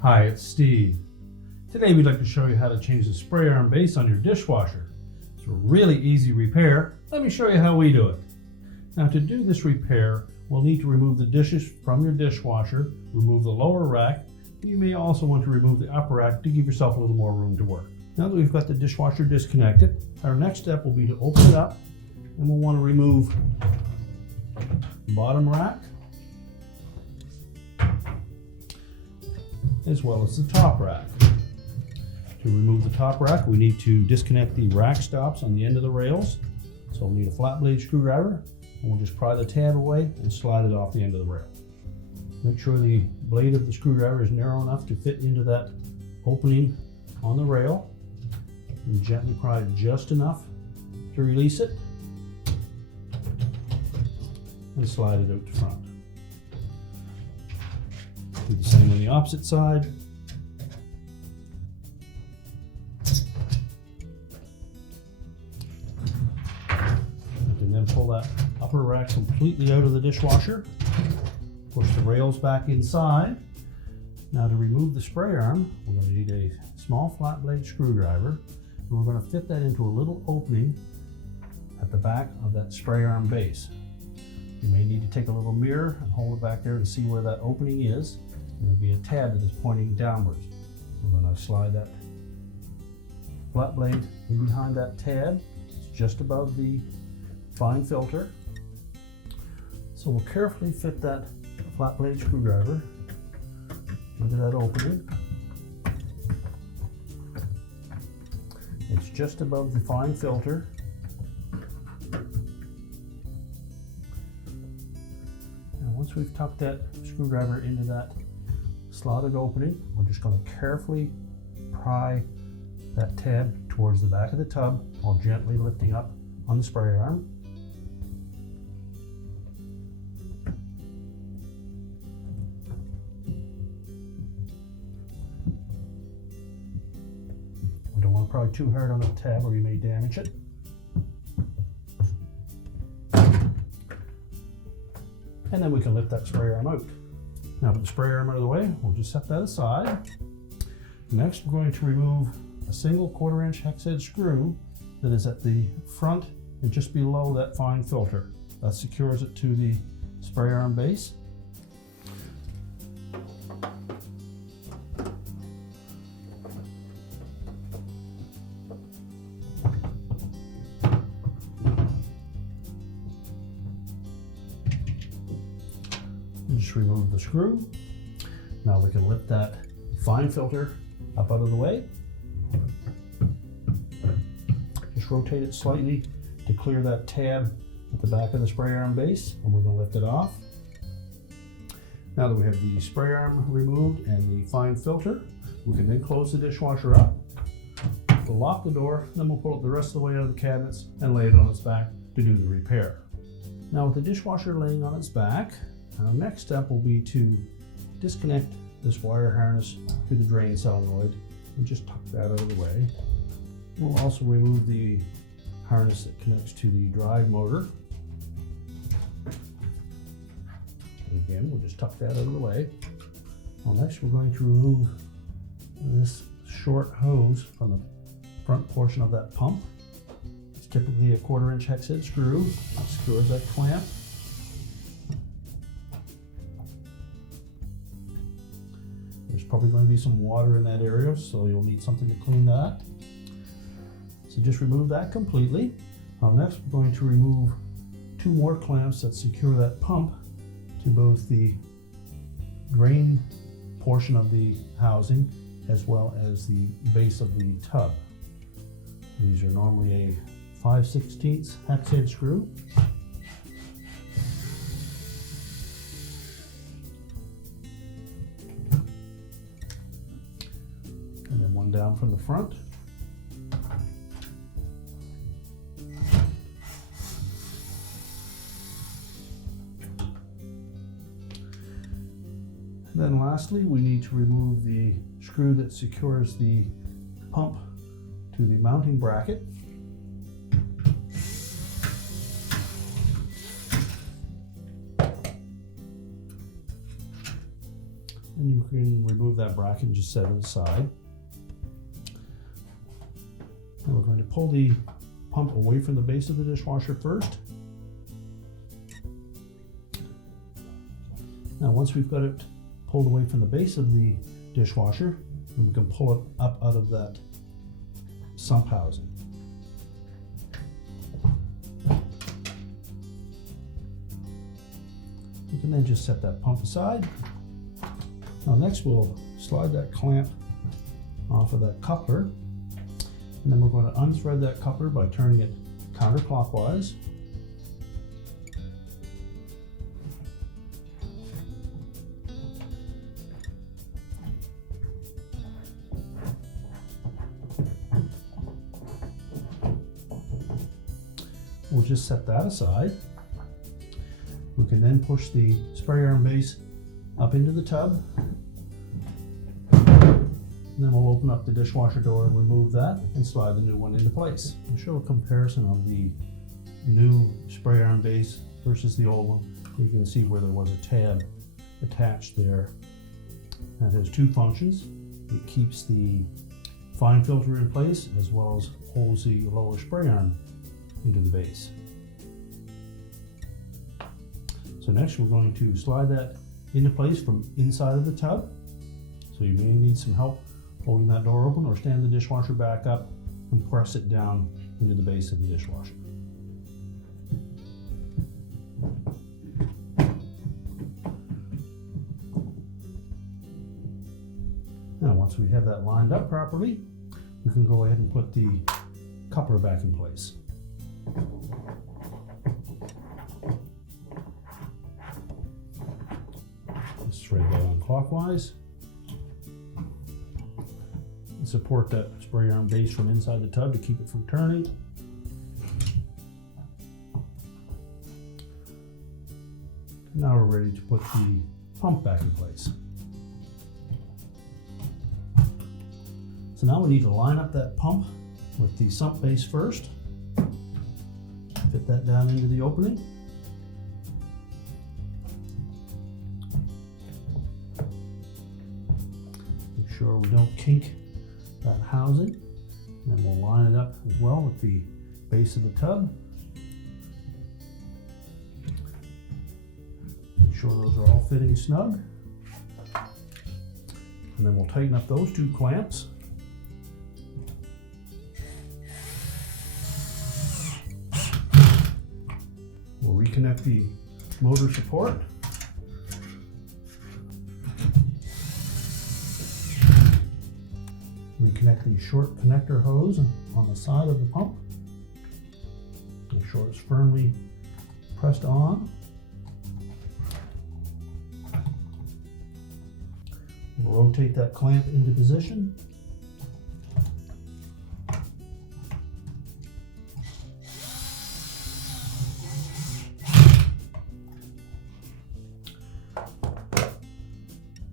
Hi, it's Steve. Today we'd like to show you how to change the spray arm base on your dishwasher. It's a really easy repair. Let me show you how we do it. Now to do this repair, we'll need to remove the dishes from your dishwasher, remove the lower rack. You may also want to remove the upper rack to give yourself a little more room to work. Now that we've got the dishwasher disconnected, our next step will be to open it up, and we'll want to remove the bottom rack as well as the top rack. To remove the top rack, we need to disconnect the rack stops on the end of the rails. So we'll need a flat blade screwdriver, and we'll just pry the tab away and slide it off the end of the rail. Make sure the blade of the screwdriver is narrow enough to fit into that opening on the rail. And gently pry it just enough to release it, and slide it out to front. Do the same on the opposite side. You can then pull that upper rack completely out of the dishwasher. Push the rails back inside. Now to remove the spray arm, we're going to need a small flat blade screwdriver, and we're going to fit that into a little opening at the back of that spray arm base. You may need to take a little mirror and hold it back there to see where that opening is. There'll be a tab that is pointing downwards. We're going to slide that flat blade in behind that tab. It's just above the fine filter. So we'll carefully fit that flat blade screwdriver into that opening. It's just above the fine filter. And once we've tucked that screwdriver into that slotted opening, we're just going to carefully pry that tab towards the back of the tub while gently lifting up on the spray arm. We don't want to pry too hard on the tab or you may damage it. And then we can lift that spray arm out. Now with the spray arm out of the way, we'll just set that aside. Next, we're going to remove a single 1/4 inch hex head screw that is at the front and just below that fine filter. That secures it to the spray arm base. Just remove the screw. Now we can lift that fine filter up out of the way. Just rotate it slightly to clear that tab at the back of the spray arm base, and we're going to lift it off. Now that we have the spray arm removed and the fine filter, we can then close the dishwasher up. We'll lock the door, then we'll pull it the rest of the way out of the cabinets and lay it on its back to do the repair. Now with the dishwasher laying on its back, our next step will be to disconnect this wire harness to the drain solenoid and just tuck that out of the way. We'll also remove the harness that connects to the drive motor. And again, we'll just tuck that out of the way. Well, next we're going to remove this short hose from the front portion of that pump. It's typically a 1/4 inch hex head screw that secures that clamp. There's probably going to be some water in that area, so you'll need something to clean that. So just remove that completely. Next, we're going to remove 2 more clamps that secure that pump to both the drain portion of the housing as well as the base of the tub. These are normally a 5/16 hex head screw. And then one down from the front. And then lastly, we need to remove the screw that secures the pump to the mounting bracket. And you can remove that bracket and just set it aside. And we're going to pull the pump away from the base of the dishwasher first. Now once we've got it pulled away from the base of the dishwasher, we can pull it up out of that sump housing. You can then just set that pump aside. Now next we'll slide that clamp off of that coupler, and then we're going to unthread that coupler by turning it counterclockwise. We'll just set that aside. We can then push the spray arm base up into the tub. And then we'll open up the dishwasher door and remove that and slide the new one into place. I'll show a comparison of the new spray arm base versus the old one. You can see where there was a tab attached there. That has two functions. It keeps the fine filter in place as well as holds the lower spray arm into the base. So next we're going to slide that into place from inside of the tub. So you may need some help holding that door open, or stand the dishwasher back up and press it down into the base of the dishwasher. Now once we have that lined up properly, we can go ahead and put the coupler back in place. Just thread that on clockwise and support that spray arm base from inside the tub to keep it from turning. Now we're ready to put the pump back in place. So now we need to line up that pump with the sump base first. Fit that down into the opening. Make sure we don't kink that housing. And then we'll line it up as well with the base of the tub. Make sure those are all fitting snug. And then we'll tighten up those two clamps. We'll reconnect the motor support. Reconnect the short connector hose on the side of the pump. Make sure it's firmly pressed on. We'll rotate that clamp into position.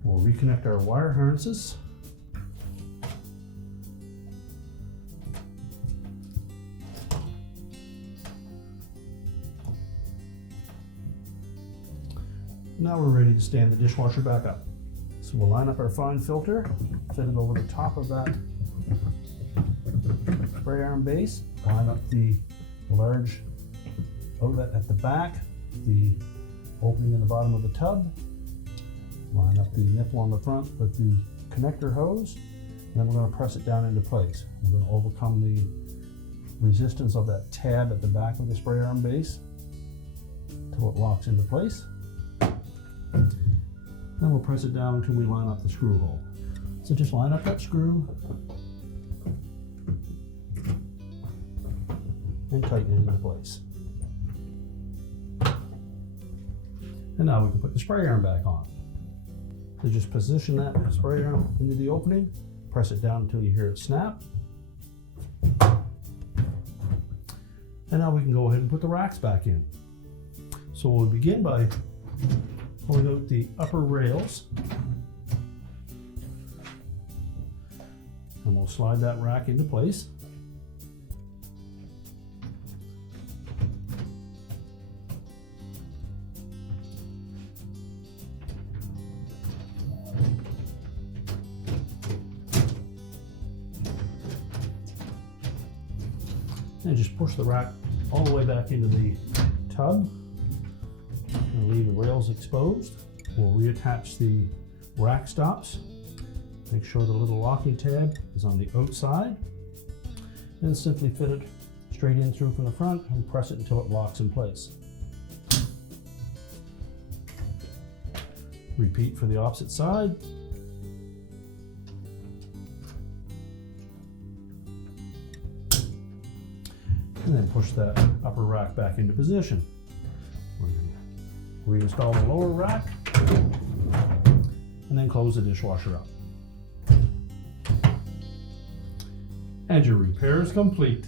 We'll reconnect our wire harnesses. Now we're ready to stand the dishwasher back up. So we'll line up our fine filter, fit it over the top of that spray arm base, line up the large outlet at the back, the opening in the bottom of the tub, line up the nipple on the front with the connector hose, and then we're going to press it down into place. We're going to overcome the resistance of that tab at the back of the spray arm base until it locks into place. Then we'll press it down until we line up the screw hole. So just line up that screw and tighten it into place. And now we can put the spray arm back on. So just position that spray arm into the opening, press it down until you hear it snap. And now we can go ahead and put the racks back in. So we'll begin by pulling out the upper rails, and we'll slide that rack into place. And just push the rack all the way back into the tub. And leave the rails exposed. We'll reattach the rack stops. Make sure the little locking tab is on the outside. Then simply fit it straight in through from the front and press it until it locks in place. Repeat for the opposite side. And then push that upper rack back into position. We're going to reinstall the lower rack and then close the dishwasher up. And your repair is complete.